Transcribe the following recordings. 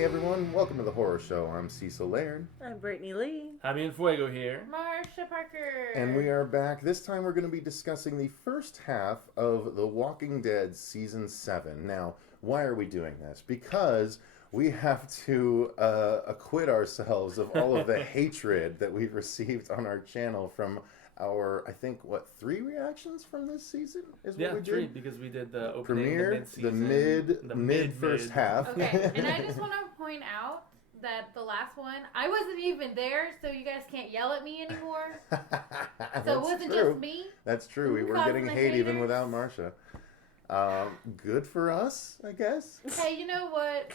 Hey everyone, welcome to the Horror Show. I'm Cecil Laird. I'm Brittany Lee. Jaime Fuego here. Marcia Parker. And we are back. This time we're going to be discussing the first half of The Walking Dead Season 7. Now, why are we doing this? Because we have to acquit ourselves of all of the hatred that we've received on our channel from our, I think, three reactions from this season is what we did? Three, because we did the opening, premiere, the mid-season, the mid first half. Okay, and I just want to point out that the last one, I wasn't even there, so you guys can't yell at me anymore. So it wasn't just me. That's true. We were getting hate even without Marcia. Good for us, I guess. Hey, you know what?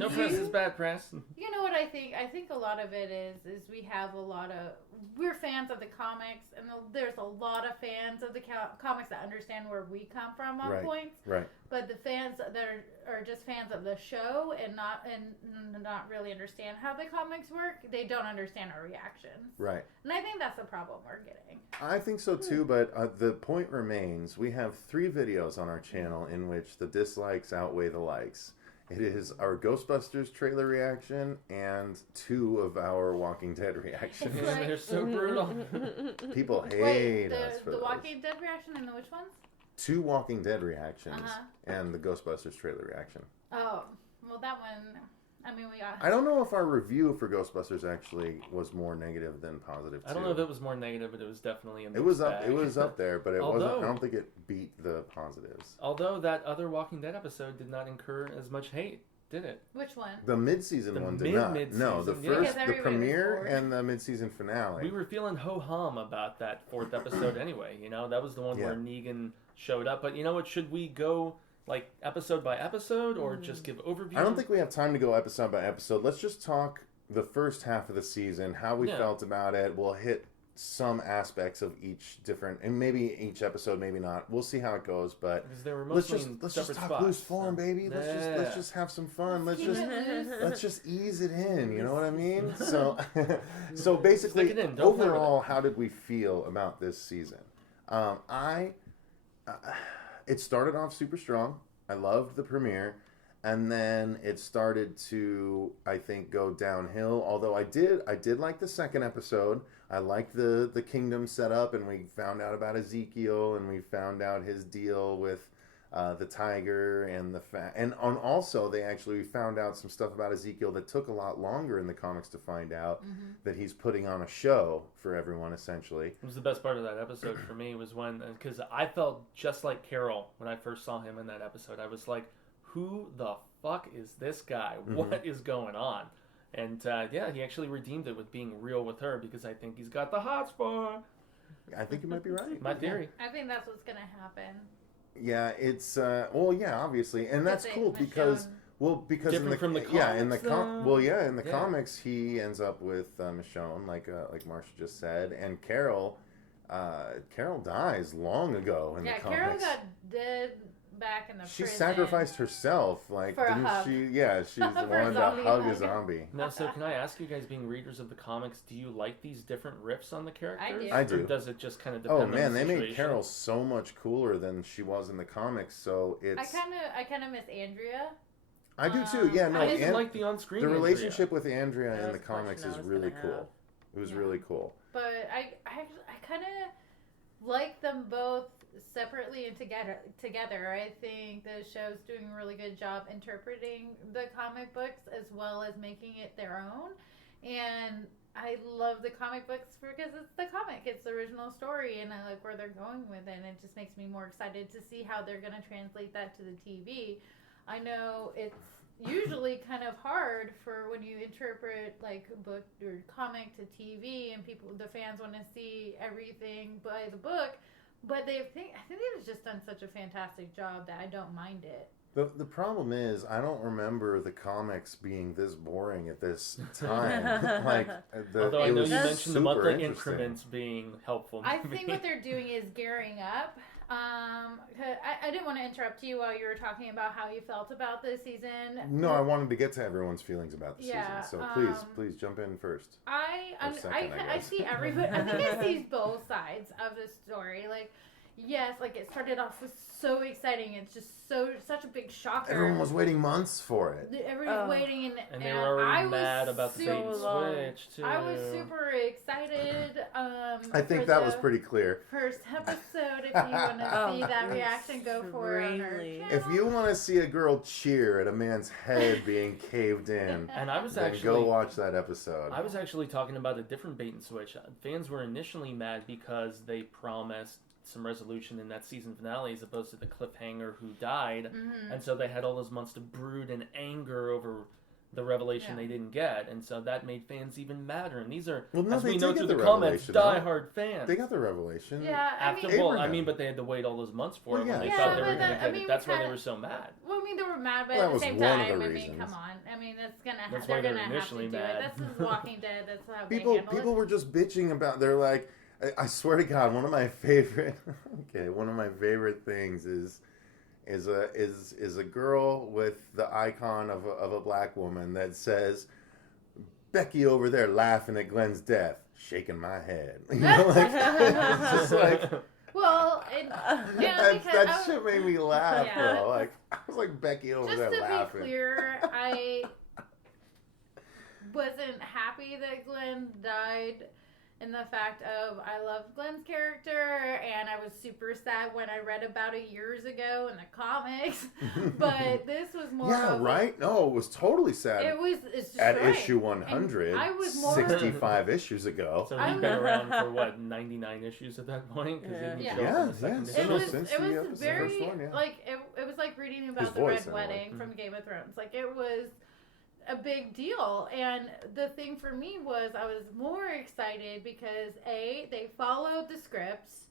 No press is bad press. You know what I think? I think a lot of it is we have we're fans of the comics, and there's a lot of fans of the comics that understand where we come from on points. Right. But the fans that are just fans of the show and not really understand how the comics work, they don't understand our reactions. Right. And I think that's the problem we're getting. I think so too, but the point remains, we have 3 videos on our channel in which the dislikes outweigh the likes. It is our Ghostbusters trailer reaction and 2 of our Walking Dead reactions. They're so brutal. People hate us for the those. Walking Dead reaction and which ones? 2 Walking Dead reactions and the Ghostbusters trailer reaction. Oh, well that one, I mean we got... I don't know if our review for Ghostbusters actually was more negative than positive too. I don't know if it was more negative, but it was definitely in the It was up there, but it wasn't. I don't think it beat the positives. Although that other Walking Dead episode did not incur as much hate, did it? Which one? The mid-season one did not. No, the first, the premiere and the mid-season finale. We were feeling ho-hum about that 4th episode anyway. You know, that was the one where Negan showed up. But you know what? Should we go like episode by episode or just give overview? I don't think we have time to go episode by episode. Let's just talk the first half of the season, how we felt about it. We'll hit some aspects of each different, and maybe each episode, maybe not. We'll see how it goes, but let's just talk loose form, baby. Let's just have some fun. Let's just ease it in. You know what I mean? So basically, overall, how did we feel about this season? It started off super strong. I loved the premiere. And then it started to, I think, go downhill. Although I did like the second episode. I liked the kingdom setup, and we found out about Ezekiel, and we found out his deal with the tiger and also we found out some stuff about Ezekiel that took a lot longer in the comics to find out that he's putting on a show for everyone essentially. It was the best part of that episode for me was because I felt just like Carol when I first saw him in that episode. I was like, who the fuck is this guy? What is going on? And he actually redeemed it with being real with her because I think he's got the hot spot. I think you might be right. My theory. I think that's what's going to happen. Yeah, it's obviously, and that's cool because different from the comics, in the comics he ends up with Michonne, like Marcia just said, and Carol dies long ago in the comics. Carol got dead back in the prison. She sacrificed herself, for a hug. She's the one to hug a zombie. Now, so can I ask you guys, being readers of the comics, do you like these different riffs on the characters? I do. Or does it just kind of depend on the they made Carol so much cooler than she was in the comics, so it's... I kind of miss Andrea. I do too, yeah. No, I like the on-screen the relationship with Andrea in the comics is really cool. It was really cool. But I kind of like them both separately and together. I think the show's doing a really good job interpreting the comic books as well as making it their own. And I love the comic books because it's the comic. It's the original story, and I like where they're going with it. And it just makes me more excited to see how they're going to translate that to the TV. I know it's usually kind of hard for when you interpret like a book or comic to TV, and the fans want to see everything by the book. But I think they've just done such a fantastic job that I don't mind it. The problem is, I don't remember the comics being this boring at this time. Although I know you mentioned the monthly increments being helpful. I think what they're doing is gearing up. I didn't want to interrupt you while you were talking about how you felt about this season. No, I wanted to get to everyone's feelings about the season. So please jump in first. I see everybody. I think I see both sides of the story. Like, yes, like it started off with so exciting. It's just such a big shocker. Everyone was waiting months for it. Everybody's waiting, and they were already I mad was about the bait and switch too. I was super excited. I think that was pretty clear. First episode, if you want to see that reaction, go for it on our channel. If you want to see a girl cheer at a man's head being caved in, and I was then actually go watch that episode. I was actually talking about a different bait and switch. Fans were initially mad because they promised some resolution in that season finale as opposed to the cliffhanger who died, and so they had all those months to brood in anger over the revelation they didn't get, and so that made fans even madder. And these are, as we know through the comments, die-hard fans. They got the revelation. Yeah, but they had to wait all those months for it when they yeah, thought they were going to get it. That's why they were so mad. Well, I mean, they were mad, but Well, at the same one of time, the I mean, reasons. come on. I mean, That's they're why they were gonna have to initially do mad. it. This is Walking Dead. That's how they People handle it. were just bitching about. They're like, I swear to God, one of my favorite things is a girl with the icon of a black woman that says, Becky over there laughing at Glenn's death, shaking my head. You know, like, it's just like, well, that shit made me laugh, bro. Like, I was like Becky over just there to laughing. be clear, I wasn't happy that Glenn died. In the fact of, I loved Glenn's character, and I was super sad when I read about it years ago in the comics. But this was more. Yeah, right. No, it was totally sad. It's just at right. issue 100. And I was more 65 issues ago. So he'd been around for what 99 issues at that point. Yeah. It was very first one, like it was like reading about the Red Wedding from Game of Thrones. Like it was a big deal, and the thing for me was I was more excited because A, they followed the scripts,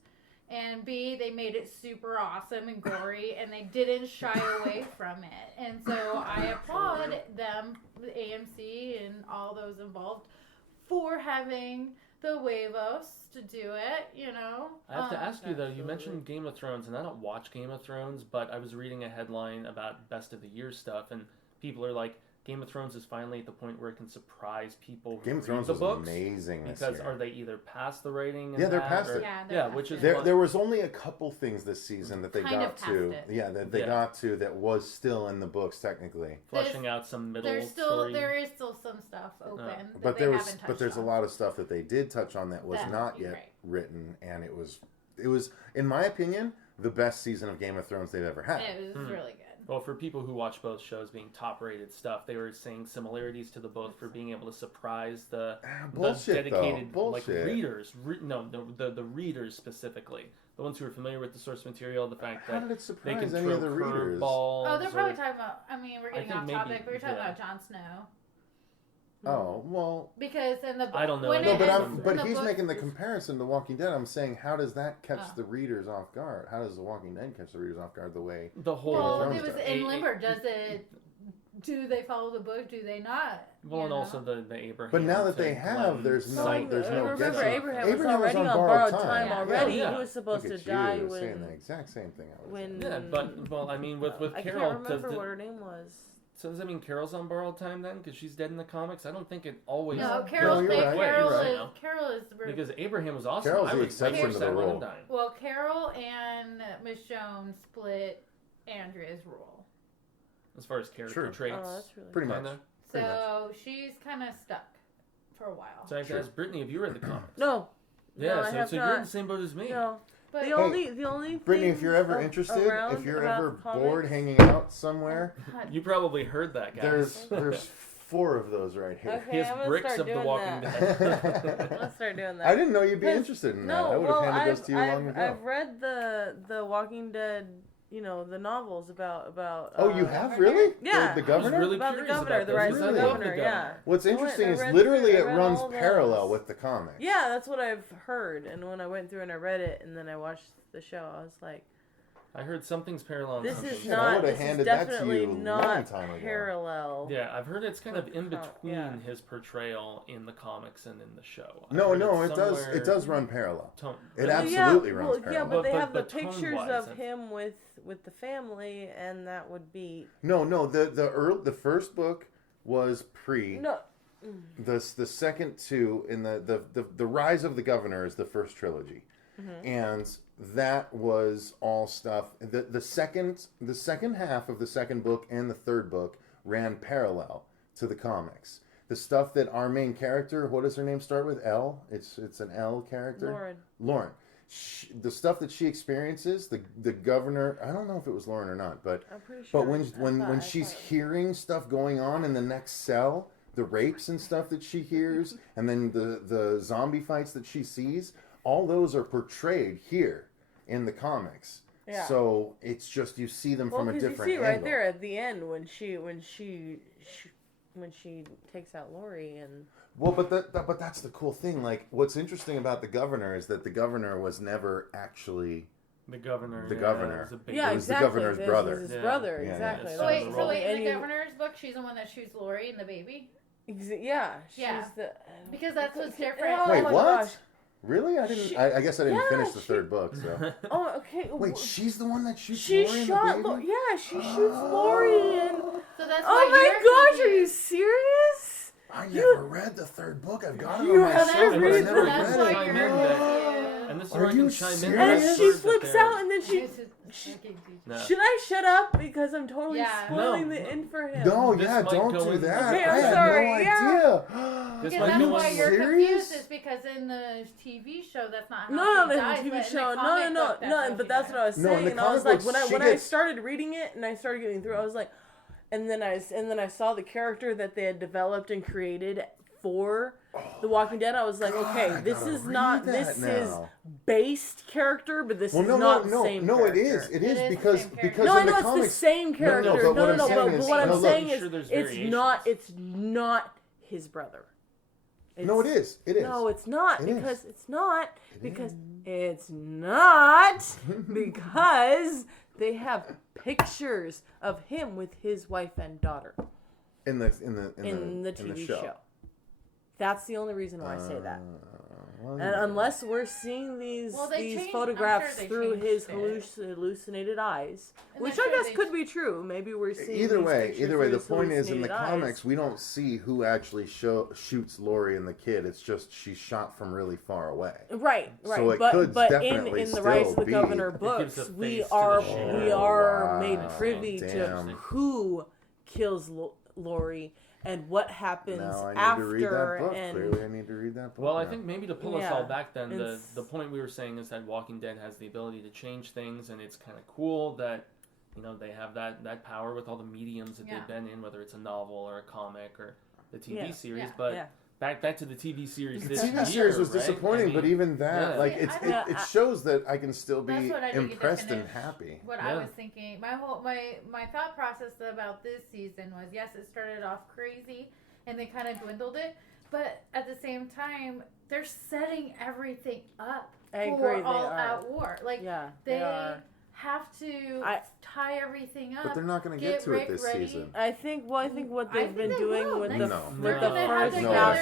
and B, they made it super awesome and gory, and they didn't shy away from it. And so I applaud them, the AMC and all those involved, for having the huevos to do it, you know. I have to ask you though, you mentioned Game of Thrones, and I don't watch Game of Thrones, but I was reading a headline about best of the year stuff, and people are like, Game of Thrones is finally at the point where it can surprise people who Game of Thrones read was the books, amazing this because year. are they either past the rating? Yeah, they're past it. Which is there was only a couple things this season that they kind got to. Yeah, that they got to that was still in the books technically. Fleshing out some middle story. There is still some stuff open. But there's a lot of stuff that they did touch on that was not yet written, and it was in my opinion the best season of Game of Thrones they've ever had. It was really good. Well, for people who watch both shows being top-rated stuff, they were saying similarities to the both for being able to surprise the dedicated readers. The readers specifically, the ones who are familiar with the source material. The fact that they can throw curveballs. Oh, they're probably talking about. I mean, we're getting off topic, but we're talking about Jon Snow. Oh, well. Because in the book, I don't know. But he's making the comparison to Walking Dead. I'm saying, how does that catch the readers off guard? How does The Walking Dead catch the readers off guard the way the whole? Well, it was in Limber. Does it? Do they follow the book? Do they not? Well, and also the Abraham. But now that they have, there's no remember, guessing. Abraham was already on borrowed time already. Yeah. He was supposed to die when. Saying the exact same thing. I mean, with Carol, I can't remember what her name was. So does that mean Carol's on borrowed time then? Because she's dead in the comics? I don't think it always... No, Carol is... Because Abraham was awesome. Carol's the exception to the rule. Well, Carol and Michonne split Andrea's role. As far as character traits. Oh, that's really pretty much. So she's kind of stuck for a while. So I have to ask Brittany if you read the comics. No. Yeah, so you're in the same boat as me. No. But the only Brittany, if you're ever interested, if you're ever bored hanging out somewhere, you probably heard that, guys. There's 4 of those right here. Okay, His bricks of The Walking Dead. Let's start doing that. I didn't know you'd be interested in that. I would have handed those to you long ago. I've read the Walking Dead, the novels about. Oh, you have really? Yeah, the governor. Really about the governor, the rise of the governor. Yeah. What's interesting is literally it runs parallel with the comics. Yeah, that's what I've heard. And when I went through and I read it, and then I watched the show, I was like, I heard something's parallel. This is definitely not parallel. Yeah, I've heard it's kind of in between his portrayal in the comics and in the show. No, it does run parallel. It absolutely runs parallel. Yeah, but they have the pictures of him with the family, and that would be no. The first book was pre. No. The second 2 in the Rise of the Governor is the first trilogy. and that was all stuff. The second half of the second book and the third book ran parallel to the comics. The stuff that our main character, what does her name start with? L? It's an L character? Lauren. The stuff that she experiences, the governor, I don't know if it was Lauren or not, but I'm pretty sure. But when she's hearing stuff going on in the next cell, the rapes and stuff that she hears, and then the zombie fights that she sees, all those are portrayed here in the comics. Yeah. So it's just you see them from a different angle. You see right there at the end when she takes out Lori and. Well, but that's the cool thing. Like, what's interesting about the governor is that the governor was never actually the governor. Yeah, it was the governor's brother. It was his brother, exactly. So wait, in the governor's book, she's the one that shoots Lori and the baby. Yeah, she's the. Because that's what's different. Wait, what? Gosh. Really? I guess I didn't finish the third book. So. Oh, okay. Wait, she's the one that shoots Lori and the baby? Yeah, she shoots Lori and. So that's oh my gosh! Are you serious? I never read the third book. I've got it on my shelf, but I never read it. And this is where I can chime in. And she flips out, and then she. Should I shut up because I'm totally spoiling the end for him? No, don't do that. Okay, I'm sorry. I had no idea. Because that's why you're confused. Is because in the TV show that's not how she dies. No, the TV show. No. But that's what I was saying. And I was like, when I started reading it and I started getting through, I was like, and then I saw the character that they had developed and created for The Walking Dead. I was like, okay, this is based character, but this is not the same character. No, it is. It is because in the comics... it's the same character. But what I'm saying is it's not his brother. No, it is. It is. No, it's not. Because it's not. Because it's not. Because they have pictures of him with his wife and daughter. In the TV show. That's the only reason why I say that. And unless we're seeing these photographs through his hallucinated eyes, which I guess could be true. Maybe we're seeing either way. The point is, in the comics, we don't see who actually shoots Lori and the kid. It's just she's shot from really far away. Right. So it could definitely in the Rise of the Governor books, we are made privy to who kills Lori. And what happens after? Clearly, I need to read that book. Well, I think maybe to pull us all back, then the point we were saying is that Walking Dead has the ability to change things, and it's kind of cool that they have that power with all the mediums that they've been in, whether it's a novel or a comic or the TV series. But back to the TV series. The TV series was disappointing, but even that, it shows that I can still be impressed and happy. What I was thinking, my thought process about this season was, yes, it started off crazy, and they kind of dwindled it, but at the same time, they're setting everything up for all-out war. They have to tie everything up. But they're not going to get to it this season. I think what they've been doing with the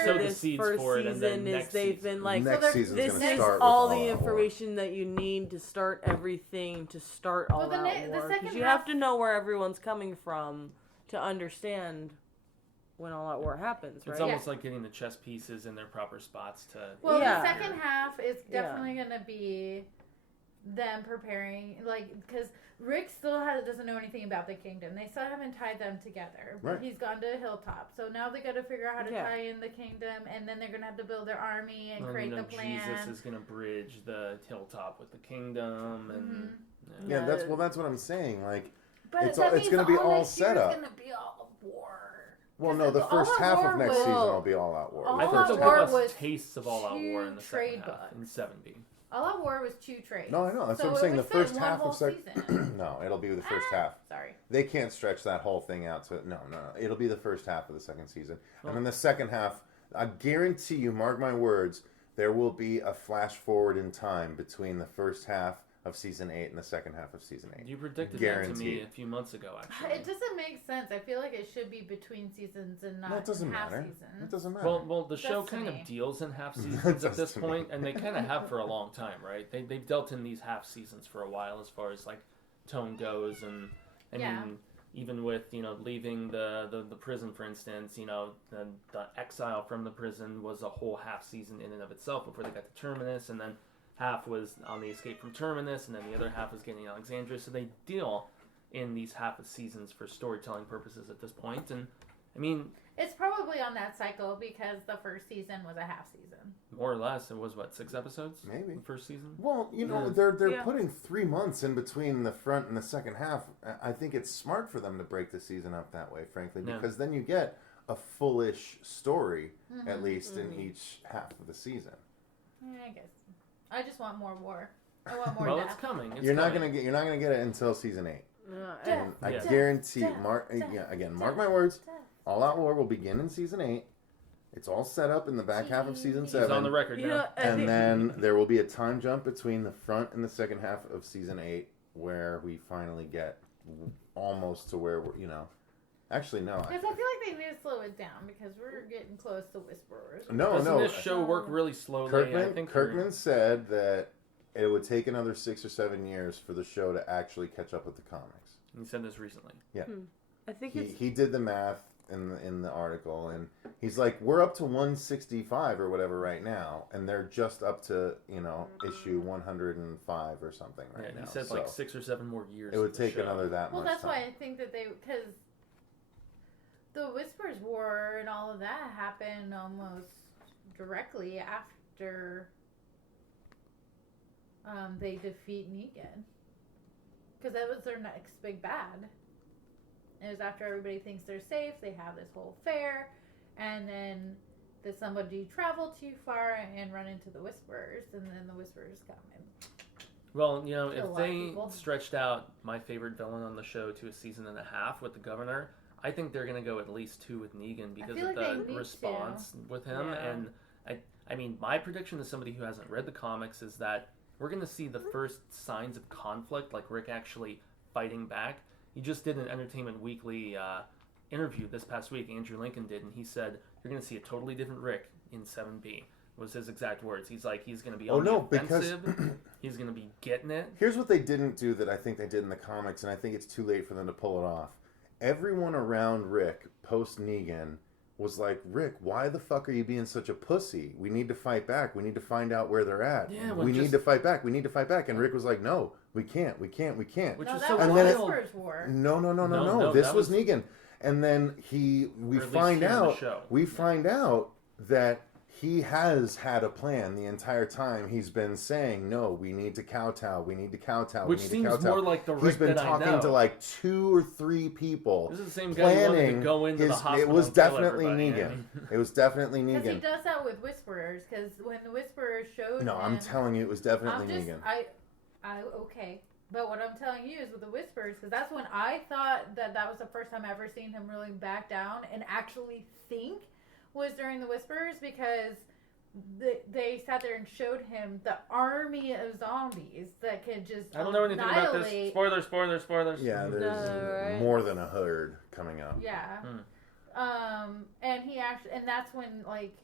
first season is they've been like, this is all the information that you need to start everything, to start all out war. Because you have to know where everyone's coming from to understand when all out war happens, right? It's almost like getting the chess pieces in their proper spots to... Well, the second half is definitely going to be... them preparing, because Rick still doesn't know anything about the kingdom. They still haven't tied them together. Right. He's gone to Hilltop, so now they got to figure out how to tie in the kingdom, and then they're gonna have to build their army and create the plan. Jesus is gonna bridge the Hilltop with the kingdom, and that's what I'm saying. But it's gonna be all set up. It's gonna be all war. Well, no, the first half of next season will be all out war. I think they'll give us tastes of all out war in the second half in 70. All Out War was 2 trades. No, I know. That's what I'm saying. The first half of no, it'll be the first half. Sorry. They can't stretch that whole thing out to no. It'll be the first half of the second season, and then the second half. I guarantee you, mark my words, there will be a flash forward in time between the first half of season 8 and the second half of season 8. You predicted that to me a few months ago, actually. It doesn't make sense. I feel like it should be between seasons and not half seasons. It doesn't matter. Well, the show kind of deals in half seasons at this point, and they kind of have for a long time, right? They've dealt in these half seasons for a while as far as tone goes, and even with leaving the prison, for instance, the exile from the prison was a whole half season in and of itself before they got to Terminus, and then half was on the escape from Terminus, and then the other half was getting Alexandria. So they deal in these half of seasons for storytelling purposes at this point. And I mean, it's probably on that cycle because the first season was a half season. More or less, it was what, 6 episodes? Maybe. The first season? Well, you know, they're putting 3 months in between the front and the second half. I think it's smart for them to break the season up that way, frankly, because then you get a fullish story, at least in each half of the season. Yeah, I guess. I just want more war. I want more Well, death. it's coming. You're not gonna get it until season 8. And I guarantee, mark my words, All Out War will begin in season 8. It's all set up in the back half of season 7. It's on the record now. And then there will be a time jump between the front and the second half of season 8 where we finally get almost to where we're, Actually, no. Because I feel like they need to slow it down because we're getting close to Whisperers. Doesn't this show work really slowly? Kirkman said that it would take another 6 or 7 years for the show to actually catch up with the comics. He said this recently. Yeah. I think he did the math in the article, and he's like, we're up to 165 or whatever right now, and they're just up to issue 105 or something right now. He said like 6 or 7 more years. It would take another that much. Well, that's time. why I think that because the Whispers War and all of that happened almost directly after they defeat Negan. Because that was their next big bad. It was after everybody thinks they're safe, they have this whole fair, and then somebody travel too far and run into the Whisperers, and then the Whisperers come in. Well, if they stretched out my favorite villain on the show to a season and a half with the Governor, I think they're going to go at least 2 with Negan because of the response with him. Yeah. And I mean, my prediction as somebody who hasn't read the comics is that we're going to see the first signs of conflict, like Rick actually fighting back. He just did an Entertainment Weekly interview this past week, Andrew Lincoln did, and he said, you're going to see a totally different Rick in 7B, was his exact words. He's like, he's going to be on the offensive, he's going to be getting it. Here's what they didn't do that I think they did in the comics, and I think it's too late for them to pull it off. Everyone around Rick, post-Negan, was like, Rick, why the fuck are you being such a pussy? We need to fight back. We need to find out where they're at. Yeah, we need to fight back. We need to fight back. And Rick was like, no, we can't. Which no, was so wild. Whisperers War. No. This was Negan. And then we find out that he has had a plan the entire time. He's been saying, no, we need to kowtow. We need to kowtow. Which seems more like the Rick that I know. He's been talking to like 2 or 3 people. This is the same guy who wanted to go into the hospital. It was definitely Negan. It was definitely Negan. Because he does that with Whisperers. Because when the Whisperers showed him... No, I'm telling you, it was definitely Negan. Okay. But what I'm telling you is with the Whispers, because that's when I thought that was the first time I ever seen him really back down and actually think was during the Whispers, because they sat there and showed him the army of zombies that could just I don't know anything about this. Spoilers. Yeah, there's more than a herd coming up. Yeah. And he actually, and that's when like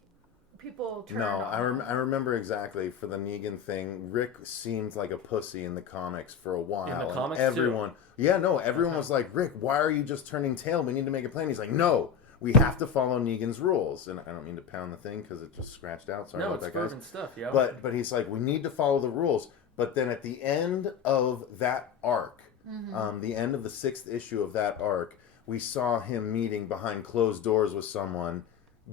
people turn I remember exactly for the Negan thing. Rick seemed like a pussy in the comics for a while. In the comics, everyone, too? Everyone was like, Rick, why are you just turning tail? We need to make a plan. He's like, no, we have to follow Negan's rules. And I don't mean to pound the thing because it just scratched out. Sorry about that, guys. It's stuff, yeah. But he's like, we need to follow the rules. But then at the end of that arc, the end of the 6th issue of that arc, we saw him meeting behind closed doors with someone,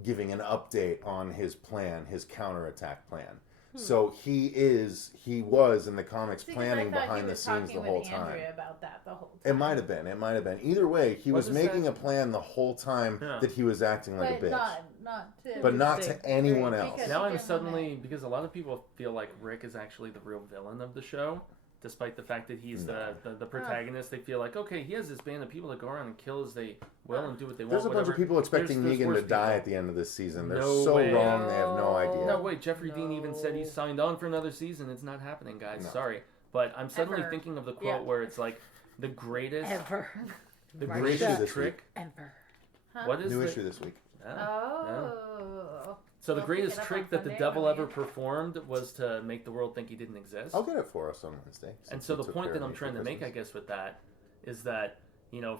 giving an update on his plan, his counterattack plan. So he was in the comics planning behind the scenes the whole time. About that the whole time. It might have been. Either way, he was making a plan the whole time that he was acting like a bitch. Not to anyone else. Now I'm suddenly, because a lot of people feel like Rick is actually the real villain of the show. Despite the fact that he's the protagonist, they feel like, okay, he has this band of people that go around and kill as they will and do what they want. There's a bunch of people expecting Negan to die at the end of this season. They're so wrong, they have no idea. No way, Jeffrey Dean even said he's signed on for another season. It's not happening, guys. No. Sorry. But I'm suddenly thinking of the quote where it's like, the greatest... Ever. The greatest trick... Ever. Huh? What is New issue this week. So the greatest trick that the devil ever performed was to make the world think he didn't exist. I'll get it for us on Wednesday. And so the point that I'm trying to make, I guess, with that is that,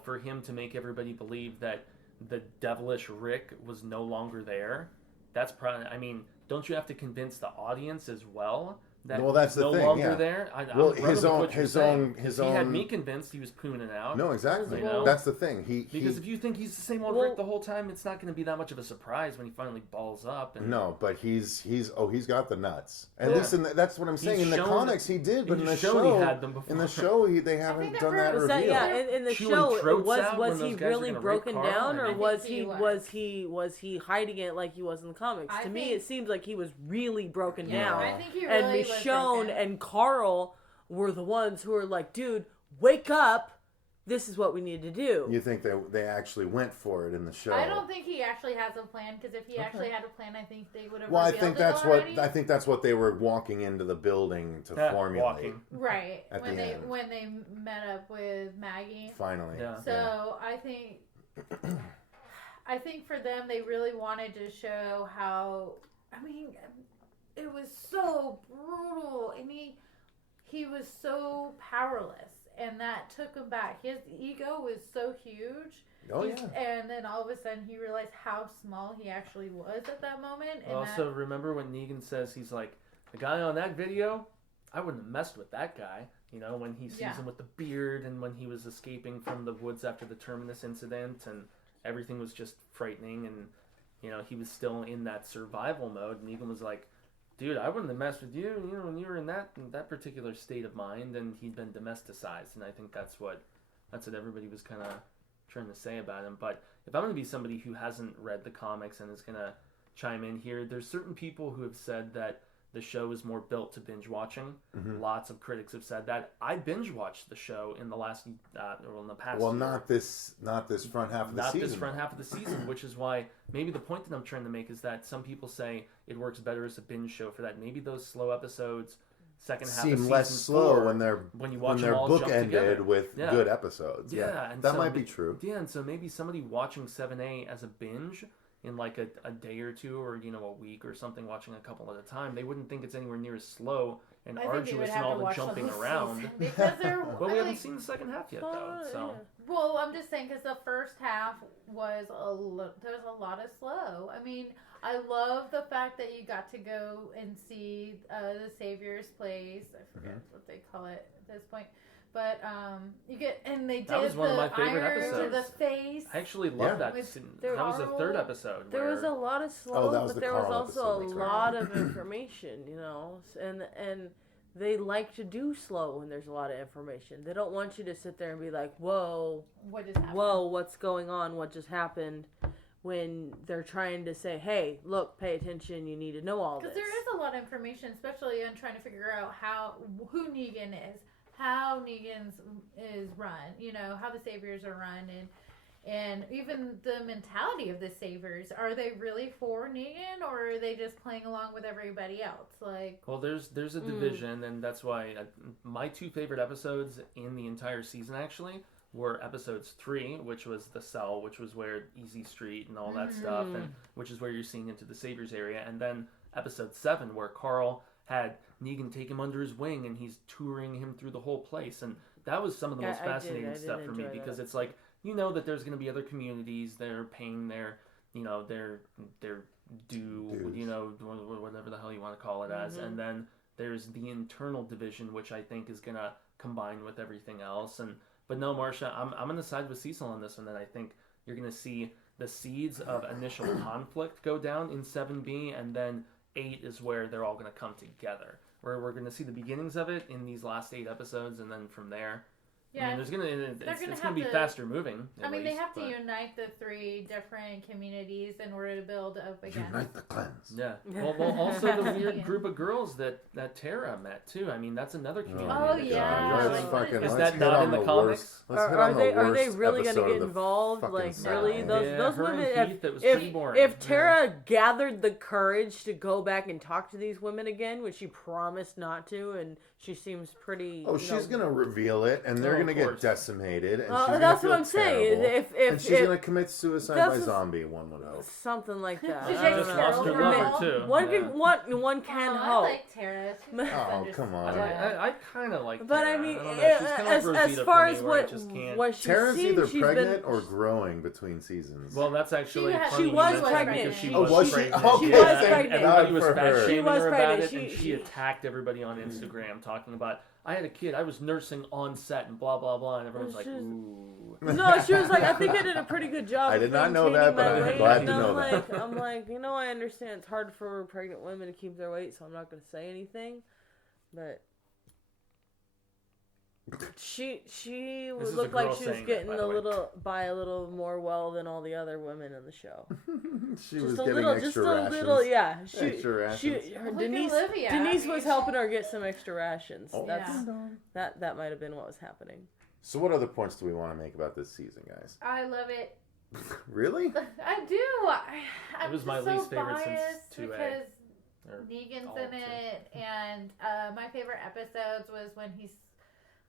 for him to make everybody believe that the devilish Rick was no longer there, that's probably, don't you have to convince the audience as well that Well, that's he's the no thing, longer yeah. there. Well, I'm his with own- what you're his saying, own- 'cause his he had own- me convinced he was pooning out. No, exactly. You know? That's the thing. Because if you think he's the same old Rick the whole time, it's not going to be that much of a surprise when he finally balls up. And no, but he's got the nuts. At Yeah. least that's what I'm saying. In the shown- comics, he did, but in the shown show, he had them before. in the show, they haven't think done that that was reveal. in the Chewing show, throats out when was he those guys are really gonna broken rape Carl? down, I or think was he was he hiding it like he was in the comics? I To me, think- it seems like he was really broken Yeah, down. I think he And really was Michonne broken. and Carl were the ones who were like, dude, wake up. This is what we need to do. You think they actually went for it in the show? I don't think he actually has a plan, because if he actually had a plan, I think they would have. Well, I revealed think it that's already. what they were walking into the building to formulate. Walking. Right, At when the they end. when they met up with Maggie. Finally, Yeah. So I think for them, they really wanted to show how. I mean, it was so brutal, and he was so powerless, and that took him back. His ego was so huge. Oh yeah. And then all of a sudden, he realized how small he actually was at that moment. And Also, remember when Negan says he's like, the guy on that video, I wouldn't have messed with that guy. You know, when he sees him with the beard, and when he was escaping from the woods after the Terminus incident, and everything was just frightening, and you know he was still in that survival mode. Negan was like, dude, I wouldn't have messed with you. You know, when you were in that particular state of mind, and he'd been domesticized, and I think that's what everybody was kind of trying to say about him. But if I'm going to be somebody who hasn't read the comics and is going to chime in here, there's certain people who have said that the show is more built to binge watching. Mm-hmm. Lots of critics have said that. I binge watched the show in the last, in the past. Well, year. not this front half of the season. Not this front half of the season, which is why maybe the point that I'm trying to make is that some people say it works better as a binge show for that. Maybe those slow episodes, second half of seem season less slow 4, when you watch they're them all jump bookended together. with good episodes. Yeah, and that so might be true. Yeah, and so maybe somebody watching 7A as a binge in like a day or two, or a week or something, watching a couple at a time, they wouldn't think it's anywhere near as slow and arduous and all the jumping around. Because they're. But we haven't seen the second half yet, though. So Well, I'm just saying, because the first half was there was a lot of slow. I mean, I love the fact that you got to go and see the Savior's place. I forget what they call it at this point. But you get, and they did that was one of my the favorite iron episodes. to the face. I actually love that. With That was the third episode. There was a lot of slow, that was but the there was Carl also episode, a that's lot of information, and they like to do slow when there's a lot of information. They don't want you to sit there and be like, whoa, What just happened? whoa, what's going on? What just happened? When they're trying to say, hey, look, pay attention, you need to know all this. Because there is a lot of information, especially on trying to figure out who Negan is, how Negan's is run, how the Saviors are run, and even the mentality of the Saviors. Are they really for Negan, or are they just playing along with everybody else? Well, there's a division, and that's why my two favorite episodes in the entire season actually were episodes 3, which was the cell, which was where Easy Street and all that stuff, and which is where you're seeing into the Saviors area, and then episode 7, where Carl had Negan take him under his wing, and he's touring him through the whole place, and that was some of the most fascinating stuff for me, because it's like, that there's going to be other communities that are paying their due, whatever the hell you want to call it as, and then there's the internal division, which I think is going to combine with everything else, But no, Marcia, I'm going to side with Cecil on this one, and I think you're going to see the seeds of initial conflict go down in 7B, and then 8 is where they're all going to come together. Where we're going to see the beginnings of it in these last 8 episodes, and then from there, Yeah, it's going to be faster moving. They have to unite the 3 different communities in order to build up against. Unite the clans. Yeah. Well, also the weird group of girls that Tara met too. I mean, that's another community. Oh, that yeah. goes Let's on. fucking- Is let's that hit not on in the the comics? worst- let's hit on the Are they worst really gonna episode get of the involved? fucking Like season. really, those her women. and Heath, it was pretty boring. If Tara gathered the courage to go back and talk to these women again, which she promised not to, and she seems pretty. Oh, she's gonna reveal it, and they're going to get course. decimated. And that's what I'm saying. And she's going to commit suicide by zombie, one would hope. Something like that. She I don't just know. lost her lover, too. One can I hope. like Tara. Oh, come on. I kind of like But Tara. I mean, I don't know. She's kinda like as Rosita far for me, as where I just can't. what she's Tara's seen, either she's pregnant been, or growing between seasons. Well, that's actually She funny. was you mentioned that pregnant. because she Oh, was was she? pregnant. Okay, She was and pregnant. everybody was Good for fat her. She shaming was her about pregnant. it, and she attacked everybody on Instagram talking about, I had a kid, I was nursing on set, and blah blah blah, and everyone's like, ooh. No, she was like, I think I did a pretty good job. I did of not know maintaining that, but my I'm weight. glad And to know like, that. I'm like, I understand it's hard for pregnant women to keep their weight, so I'm not going to say anything. But she This is looked a like girl she was saying that, getting by the way. a little more well than all the other women in the show. She Just was a getting little, extra just a rations. little, yeah. Extra rations. Look Denise at Olivia. Denise I was mean, helping her get some extra rations. Oh. That might have been what was happening. So what other points do we want to make about this season, guys? I love it. Really? I do. I'm It was my just so least favorite since biased 2A. because Or Negan's all in two. it, and my favorite episodes was when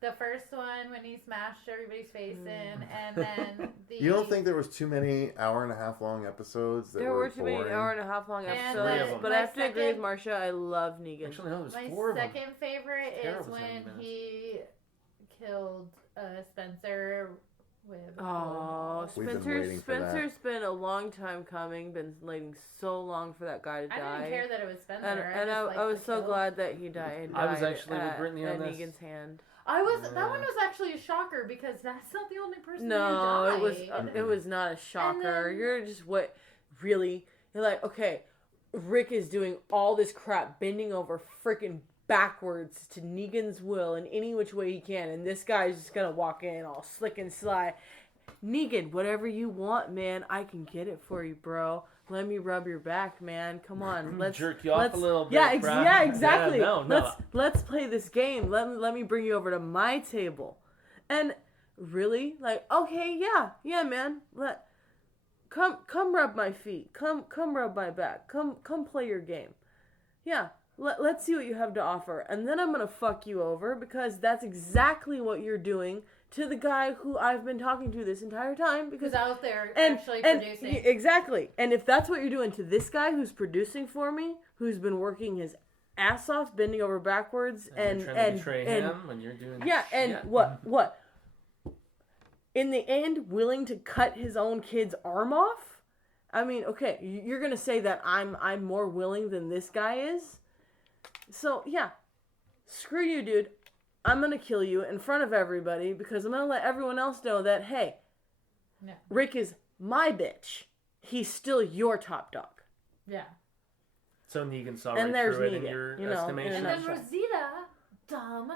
the first one when he smashed everybody's face in, and then the. You don't think there was too many hour-and-a-half long episodes that There were too many boring? hour-and-a-half long And episodes, then but my I have to agree with second- Marcia. I love Negan. Actually, no, it was My 4 of them. second favorite Tara is was when 90 minutes. he killed Spencer with. Oh, We've been Spencer's waiting for that. Spencer's been a long time coming. Been waiting so long for that guy to I die. didn't care that it was Spencer. And just liked I was the so kill. glad that he died. I was died actually with at, Brittany on at this. Negan's hand. That one was actually a shocker because that's not the only person who No, died. it was not a shocker. then- You're just really. You're like, okay, Rick is doing all this crap, bending over freaking backwards to Negan's will in any which way he can, and this guy's just gonna walk in all slick and sly. Negan, whatever you want, man, I can get it for you, bro. Let me rub your back, man. Come on, let's jerk you off a little bit. Yeah, bruh. yeah, exactly. Yeah, no. Let's play this game. Let me bring you over to my table. And really, like, okay, yeah, man. Come rub my feet. Come rub my back. Come play your game. Yeah. Let's see what you have to offer. And then I'm gonna fuck you over because that's exactly what you're doing to the guy who I've been talking to this entire time. Because Who's out there and producing. exactly. And if that's what you're doing to this guy who's producing for me, who's been working his ass off, bending over backwards, And you're trying to betray him when you're doing and shit. what? In the end, willing to cut his own kid's arm off? I mean, okay, you're gonna say that I'm more willing than this guy is? So yeah, screw you, dude. I'm gonna kill you in front of everybody because I'm gonna let everyone else know that hey, Yeah. Rick is my bitch. He's still your top dog. Yeah. So Negan saw And right there's through it in Negan, your you know, estimation. And in a then nutshell. Rosita, dumb.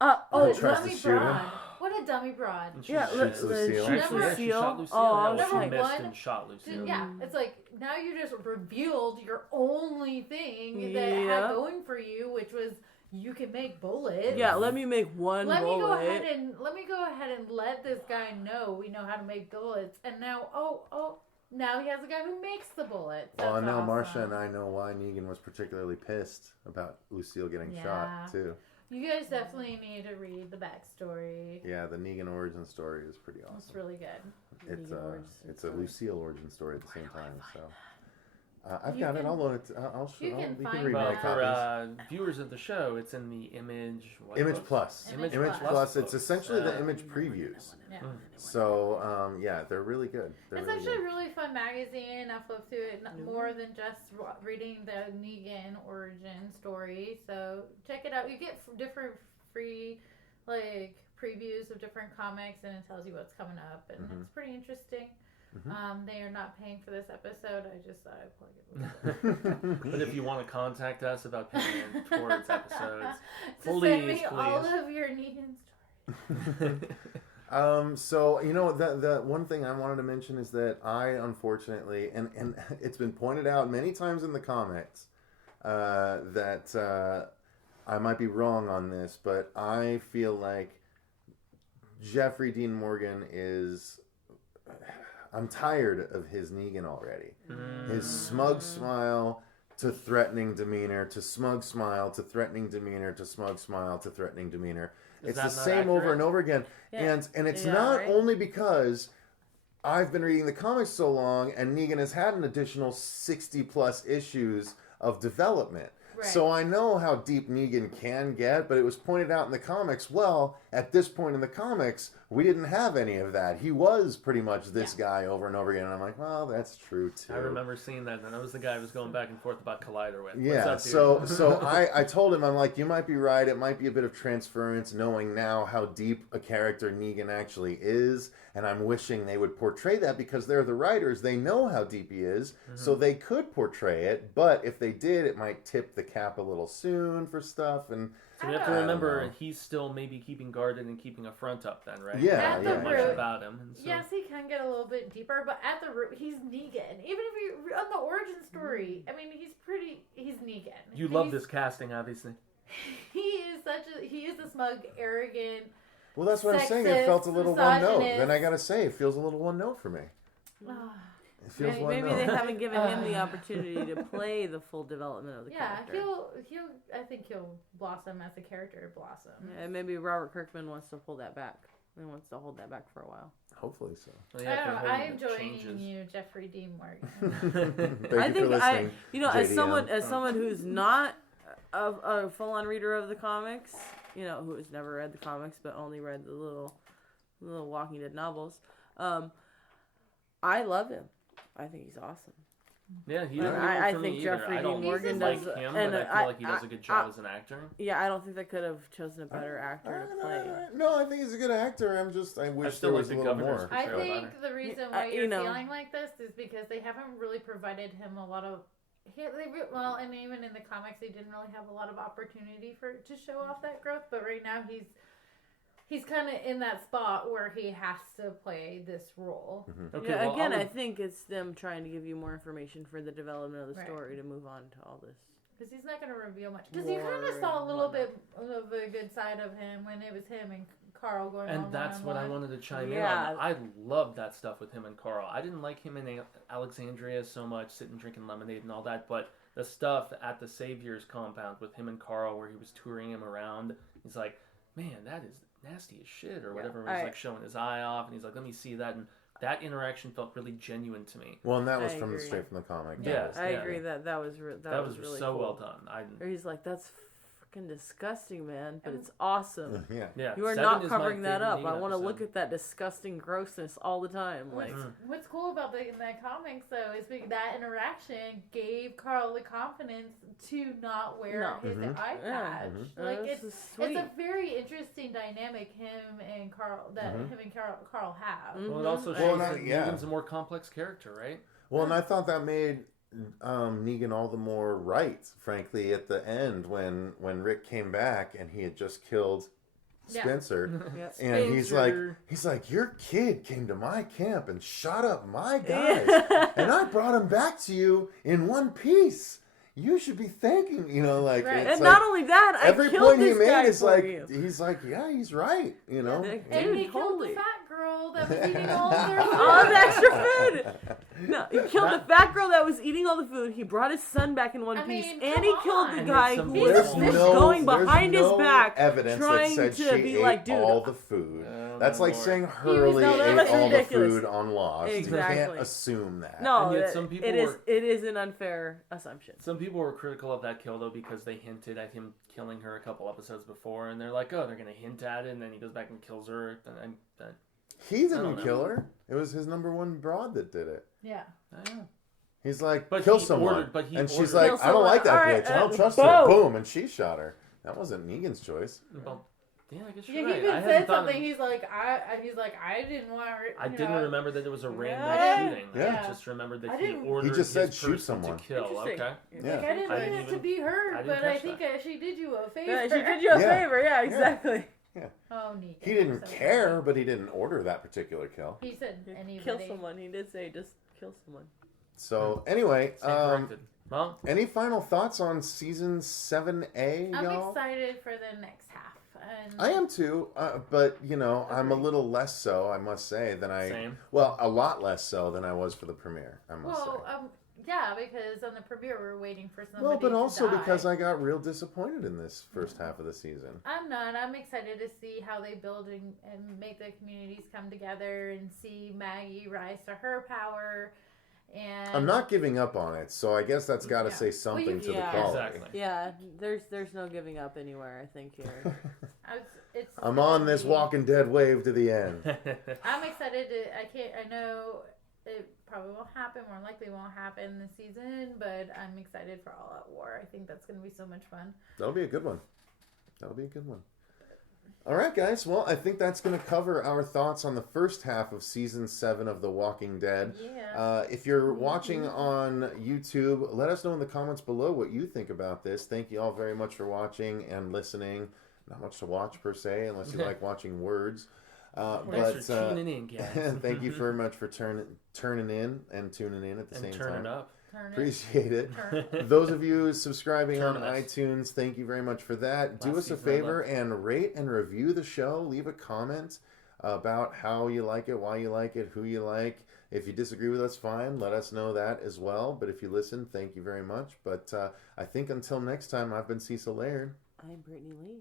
Oh, What a tries to dummy shoot him. broad. What a dummy broad. And she yeah, shoots Lucille. Lucille. Actually, yeah, she shot Lucille. Oh, yeah, I was well, she like- missed Number and shot Lucille. Dude, yeah, it's like now you just revealed your only thing that Yeah. had going for you, which was you can make bullets. Yeah, let me make one Let me bullet. go ahead and let this guy know we know how to make bullets. And now, now he has a guy who makes the bullets. Well, That's now awesome. Marcia and I know why Negan was particularly pissed about Lucille getting Yeah. shot, too. You guys definitely need to read the backstory. Yeah, the Negan origin story is pretty It's awesome. really good. It's Negan origin it's a story. Lucille origin story at the same time, so... I've You got it. can- I'll loan it. I'll show. you can You can find read Well, my that. copies. for viewers of the show, it's in the Image. What Image book? Plus. Image Image Plus. Plus. It's books. essentially the Image previews. Yeah. So yeah, they're really good. They're It's really actually a good. really fun magazine. I flipped through it more than just reading the Negan origin story. So check it out. You get different free like previews of different comics, and it tells you what's coming up, and it's pretty interesting. They are not paying for this episode. I just thought I'd plug it. But if you want to contact us about paying towards episodes, So send me all of your Negan stories. So you know the one thing I wanted to mention is that I unfortunately and it's been pointed out many times in the comics that I might be wrong on this, but I feel like Jeffrey Dean Morgan is. I'm tired of his Negan already. His smug smile to threatening demeanor to smug smile to threatening demeanor to smug smile to threatening demeanor. It's that the not same over accurate? and over again. Yeah. And it's Yeah, not right? only because I've been reading the comics so long and Negan has had an additional 60 plus issues of development. Right. So I know how deep Negan can get, but it was pointed out in the comics, well, at this point in the comics, we didn't have any of that. He was pretty much this guy over and over again. And I'm like, well, that's true too. I remember seeing that, and that was the guy I was going back and forth about Collider with. Yeah, What's up, dude? so I told him, I'm like, you might be right. It might be a bit of transference, knowing now how deep a character Negan actually is. And I'm wishing they would portray that because they're the writers. They know how deep he is, so they could portray it. But if they did, it might tip the cap a little soon for stuff. And So we have to remember he's still maybe keeping guarded and keeping a front up then, right? Yeah, At Not the much root, about him. And so, yes, he can get a little bit deeper, but at the root, he's Negan. Even if you on the origin story, I mean, he's Negan. you love this casting, obviously. He is a smug, arrogant. well, that's what I'm saying. It Sexist, felt a little one note. misogynist. Then I gotta say, it feels a little one note for me. It feels one Maybe note. they haven't given him the opportunity to play the full development of the Yeah, character. I think he'll blossom as a character blossom. And maybe Robert Kirkman wants to pull that back. He wants to hold that back for a while. Hopefully so. Well, I yeah, if don't know. they're I holding enjoy changes. you, Jeffrey Dean Morgan. Thank I you think for listening. as JDM. someone who's not a full-on reader of the comics, who has never read the comics but only read the little Walking Dead novels, I love him. I think he's awesome. Yeah, he And doesn't I work for think me either. Jeffrey I don't Dean Morgan like does, him, and but I feel like he does a good job as an actor. Yeah, I don't think they could have chosen a better actor to play. No, I think he's a good actor. I wish still there like was a the little governor's more. I portrayal think better. the reason why you you're know. feeling like this is because they haven't really provided him a lot of. And even in the comics, they didn't really have a lot of opportunity to show off that growth. But right now, he's kind of in that spot where he has to play this role. Okay, Yeah, well, again, I'll- I think it's them trying to give you more information for the development of the Right. story to move on to all this. Because he's not going to reveal much. Because you kind of Lore saw a and little whatnot. bit of a good side of him when it was him and Carl going on. And that's what I wanted to chime Yeah. in on. I loved that stuff with him and Carl. I didn't like him in Alexandria so much, sitting drinking lemonade and all that, but the stuff at the Savior's compound with him and Carl where he was touring him around, he's like, man, that is nasty as shit, or whatever. He's like showing his eye off, and he's like, let me see that, and that interaction felt really genuine to me. Well, and that was I from agree. straight from the comic. Yes. I yeah. agree that was That really so cool. well done. Or he's like, that's fucking disgusting, man, but it's awesome. Yeah. Yeah, You are 7 not is my covering that favorite up. Negan I want to episode. look at that disgusting grossness all the time. Like, What's cool about in that comics though is that interaction gave Carl the confidence to not wear his eye patch. Like this it's is sweet. a very interesting dynamic him and Carl have. Well, it also Mhm. shows Well, that yeah. Negan's a more complex character, right? Well, and I thought that made Negan all the more right, frankly, at the end when Rick came back and he had just killed Yeah. Spencer. Yeah. And he's like, your kid came to my camp and shot up my guys, and I brought him back to you in one piece. You should be thanking, like. Right. It's And like, not only that, I every killed point he this made guy is for like, you. he's like, yeah, he's right, And he killed totally. the fat girl that was eating all of their food. All the extra food. No, he killed the fat girl that was eating all the food. He brought his son back in one I piece, mean, and he come killed on. the And guy it's who some- was There's just no- going behind his back, evidence trying that said to she be ate like, dude. all the food. Oh, That's like Lord. saying Hurley no, ate that's all ridiculous. the food on Lost. Exactly. You can't assume that. No, And yet some people it is an unfair assumption. Some people were critical of that kill, though, because they hinted at him killing her a couple episodes before, and they're like, oh, they're going to hint at it, and then he goes back and kills her. And He don't didn't know. kill her. It was his number one broad that did it. Yeah. I don't know. He's like, But kill he someone. ordered- but he and she's ordered- like, Kill I don't like that someone. All right, bitch. I don't trust boom. her. Boom. And she shot her. That wasn't Negan's choice. Well, yeah, I guess Yeah, you're he right. even I said hadn't thought something. of- He's like, I didn't want her. I didn't remember that it was a random Yeah. shooting. Yeah. I just remembered that I he didn't- ordered He just said his shoot person someone. to kill. Interesting. Okay. Yeah. Like, I didn't I mean didn't it to even- be I her, didn't but I catch think that. she did you a favor. Yeah, she did you a Yeah. favor. Yeah, exactly. Oh, Negan. He didn't So care, but he didn't order that particular kill. He said anybody. Kill someone. He did say just kill someone. So, anyway, Stand corrected. Well, any final thoughts on season 7A, I'm y'all? excited for the next half. And I am too, but I'm a little less so, I must say, than Same. a lot less so than I was for the premiere, I must Well, say. Yeah, because on the premiere we're waiting for somebody. Well, but to also die. because I got real disappointed in this first half of the season. I'm not. I'm excited to see how they build and make the communities come together and see Maggie rise to her power. And I'm not giving up on it, so I guess that's got to say something to the quality. Exactly. Yeah, there's no giving up anywhere, I think, here. I'm on this Walking Dead wave to the end. I'm excited I know it probably won't happen, more likely won't happen this season, but I'm excited for All Out War. I think that's going to be so much fun. That'll be a good one. All right, guys. Well, I think that's going to cover our thoughts on the first half of Season 7 of The Walking Dead. Yeah. If you're watching on YouTube, let us know in the comments below what you think about this. Thank you all very much for watching and listening. Not much to watch, per se, unless you like watching words. Thanks for tuning in, guys. Thank you very much for turning in and tuning in at the same time. Turning up. Appreciate it. Those of you subscribing on iTunes, thank you very much for that. Do us a favor and rate and review the show. Leave a comment about how you like it, why you like it, who you like. If you disagree with us, fine. Let us know that as well. But if you listen, thank you very much. But I think until next time, I've been Cecil Laird. I'm Brittany Lee.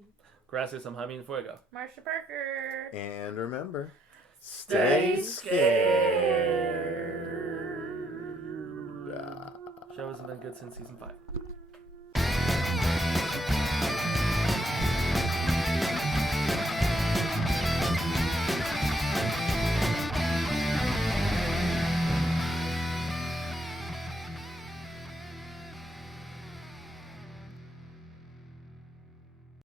Gracias, I'm Jaime Fuego. Marcia Parker. And remember, stay scared. Show hasn't been good since season 5.